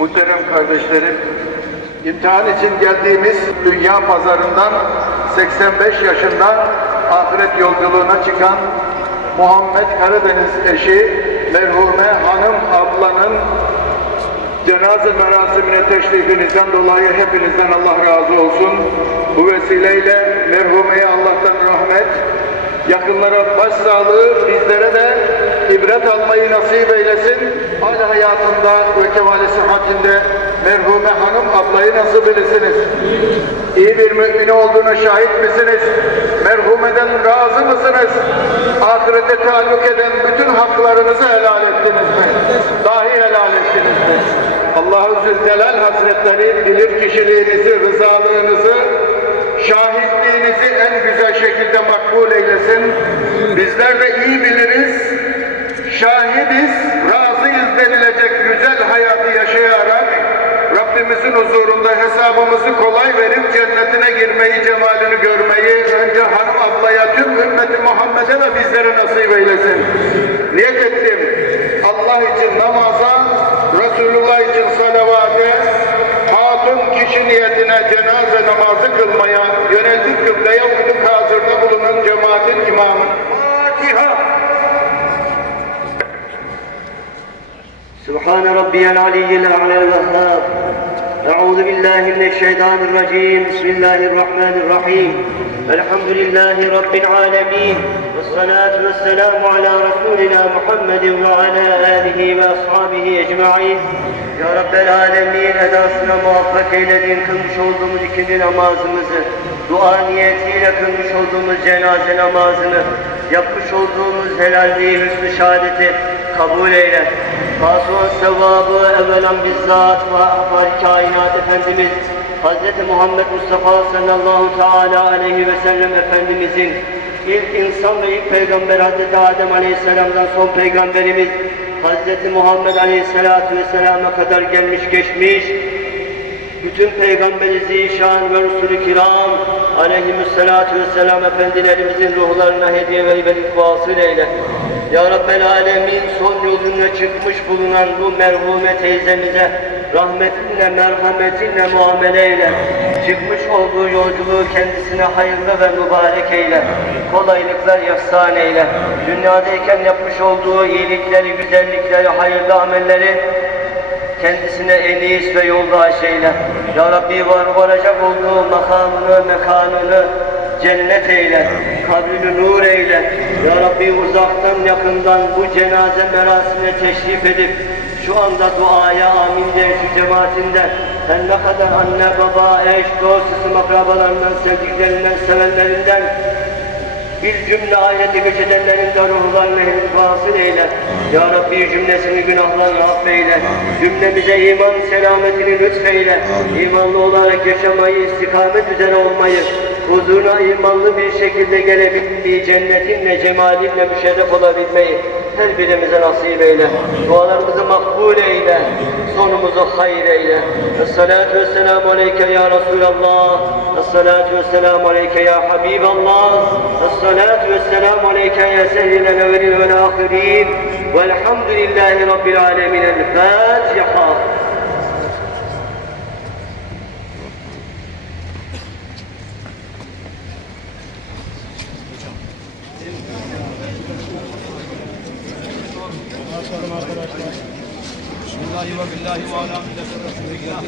Muhterem kardeşlerim, imtihan için geldiğimiz dünya pazarından 85 yaşında ahiret yolculuğuna çıkan Muhammed Karadeniz eşi merhume hanım ablanın cenaze merasimine teşrifinizden dolayı hepinizden Allah razı olsun. Bu vesileyle merhumeye Allah'tan rahmet, yakınlara başsağlığı, bizlere de ibret almayı nasip eylesin. Hal hayatında ve kemali sıhhatinde merhume hanım ablayı nasıl bilirsiniz? İyi bir mümini olduğuna şahit misiniz? Merhumeden razı mısınız? Ahirete taalluk eden bütün haklarınızı helal ettiniz mi? Dahi helal ettiniz mi? Allah-u Zülcelal Hazretleri bilir kişiliğinizi, rızalığınızı, şahitliğinizi en güzel şekilde makbul eylesin. Bizler de iyi biliriz, şahidiz, razıyız denilecek güzel hayatı yaşayarak Rabbimizin huzurunda hesabımızı kolay verip cennetine girmeyi, cemalini görmeyi önce hanım ablaya, tüm ümmeti Muhammed'e ve bizlere nasip eylesin. Niyet ettim. Allah için namaza, Resulullah için salavate, hatun kişi niyetine cenaze namazı kılmaya سبحان ربي العلي الأعلى الوهاب أعوذ بالله من الشيطان الرجيم بسم الله الرحمن الرحيم الحمد لله رب العالمين والصلاة والسلام على رسولنا محمد وعلى آله وأصحابه أجمعين Ya Rabbel Alemin edasına muvaffak eyledin kılmış olduğumuz ikindi namazımızı, dua niyetiyle kılmış olduğumuz cenaze namazını, yapmış olduğumuz helalliği, hüsnü şehadeti kabul eyle. Hasılan sevabı evvelen bizzat ve ahbar kainat Efendimiz Hz. Muhammed Mustafa sallallahu teala aleyhi ve sellem Efendimizin ilk insan ve ilk peygamber Hz. Adem aleyhisselamdan son peygamberimiz Hz. Muhammed aleyhisselatü vesselama kadar gelmiş geçmiş bütün peygamberi zişan ve Resulü kiram aleyhissalatu vesselam efendilerimizin ruhlarına hediye ve ibelik vasıl eyle. Ya Rabbel Alemin son yoluna çıkmış bulunan bu merhume teyzemize rahmetinle, merhametinle muamele eyle. Çıkmış olduğu yolculuğu kendisine hayırlı ve mübarek eyle. Kolaylıklar ihsan eyle. Dünyadayken yapmış olduğu iyilikleri, güzellikleri, hayırlı amelleri kendisine en iyisi ve yoldaş eyle. Ya Rabbi var varacak olduğu makamını, mekanını cennet eyle. Kabrini nur eyle. Ya Rabbi uzaktan yakından bu cenaze merasimine teşrif edip şu anda duaya amin diyen şu cemaatinden her ne kadar anne, baba, eş, dost, isim akrabalarından, sevdiklerinden, sevenlerinden bir cümle ahirete göç edenlerin de ruhlarını vasıl eyle. Ya Rabbi cümlesini günahlarını affeyle. Cümlemize iman selametini lütfeyle. İmanlı olarak yaşamayı, istikamet üzere olmayı, huzuruna imanlı bir şekilde gelebilmeyi, cennetinle, cemalinle müşerref olabilmeyi her birimize nasip eyle. Dualarımızı makbul eyle. Sonumuzu hayır eyle. Esselatu vesselamu aleyke ya Resulallah. Esselatu vesselamu aleyke ya Habiballah. Esselatu vesselamu aleyke ya seyyidel evvelin vel. Velhamdülillahi Rabbil alemin. Bismillahi ve billahi ve ala milleti Resulillah.